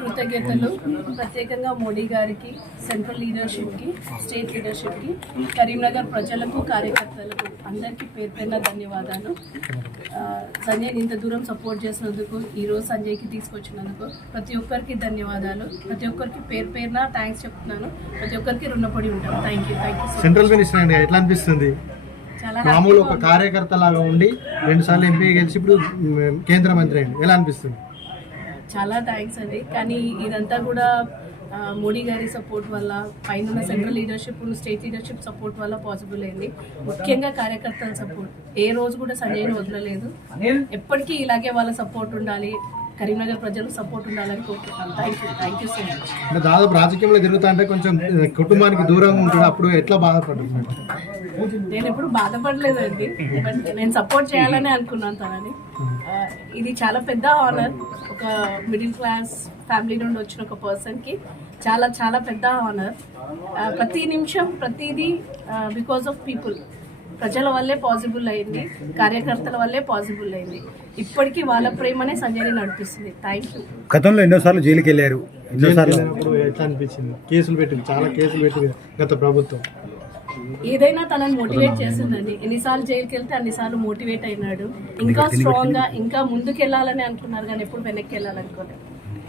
కృతజ్ఞతలు. ప్రత్యేకంగా మోడీ గారికి సెంట్రల్ లీడర్షిప్కి స్టేట్ లీడర్షిప్కి కరీంనగర్ ప్రజలకు కార్యకర్తలకు అందరికీ పేరు పేరున ధన్యవాదాలు. సంజయ్ ఇంత దూరం సపోర్ట్ చేసినందుకు ఈరోజు సంజయ్కి తీసుకొచ్చినందుకు ప్రతి ఒక్కరికి ధన్యవాదాలు. ప్రతి ఒక్కరికి పేరు పేరున థ్యాంక్స్ చెప్తున్నాను. ప్రతి ఒక్కరికి రుణపడి ఉంటాను thank you thank you central minister ఎట్లా అనిపిస్తుంది? చాలా మామూలు ఒక. కార్యకర్త లాగా ఉండి రెండు సార్లు ఎంపీ గెలిచి ఇప్పుడు కేంద్ర మంత్రి అయింది ఎలా అనిపిస్తుంది? చాలా థ్యాంక్స్ అండి. కానీ ఇదంతా కూడా మోడీ గారి సపోర్ట్ వల్ల పైన central leadership state leadership support వల్ల పాసిబుల్ అయింది. ముఖ్యంగా కార్యకర్తల సపోర్ట్ ఏ రోజు కూడా సంజయ్ని వదలలేదు. ఎప్పటికీ ఇలాగే వాళ్ళ సపోర్ట్ ఉండాలి. కరీంనగర్ ప్రజలు సపోర్ట్ ఉండాలని కోరుకుంటున్నాను thank you thank you so much దాదాపు రాజకీయంలో తిరుగుతా అంటే కొంచెం కుటుంబానికి దూరంగా ఉంటుంది అప్పుడు ఎట్లా బాధపడ్డారు మేడం? నేను ఎప్పుడు బాధపడలేదండి. బట్ నేను సపోర్ట్ చేయాలని అనుకున్నాను తనని. ఇది చాలా పెద్ద ఆనర్ ఒక మిడిల్ క్లాస్ ఫ్యామిలీ నుండి వచ్చిన ఒక పర్సన్కి చాలా చాలా పెద్ద ఆనర్ ప్రతి నిమిషం ప్రతిదీ బికాస్ ఆఫ్ పీపుల్ ప్రజల వల్లే పాసిబుల్ అయింది కార్యకర్తల వల్లే పాసిబుల్ అయింది. ఇప్పటికీ వాళ్ళ ప్రేమనే సంజయ్ని నడిపిస్తుంది. థ్యాంక్ యూ గతంలో ఎన్నోసార్లు జైలుకి వెళ్ళారు ఎన్నోసార్లు ఎట్లా అనిపించింది? కేసులు పెట్టింది చాలా కేసులు పెట్టింది గత ప్రభుత్వం. ఏదైనా తనని మోటివేట్ చేస్తుందండి ఎన్నిసార్లు జైలుకి వెళ్తే అన్నిసార్లు మోటివేట్ అయినాడు. ఇంకా స్ట్రాంగ్గా ఇంకా ముందుకు వెళ్ళాలని అనుకున్నారు కానీ ఎప్పుడు వెనక్కి వెళ్ళాలనుకోలేదు.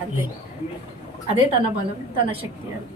అంతే. అదే తన బలం తన శక్తి అని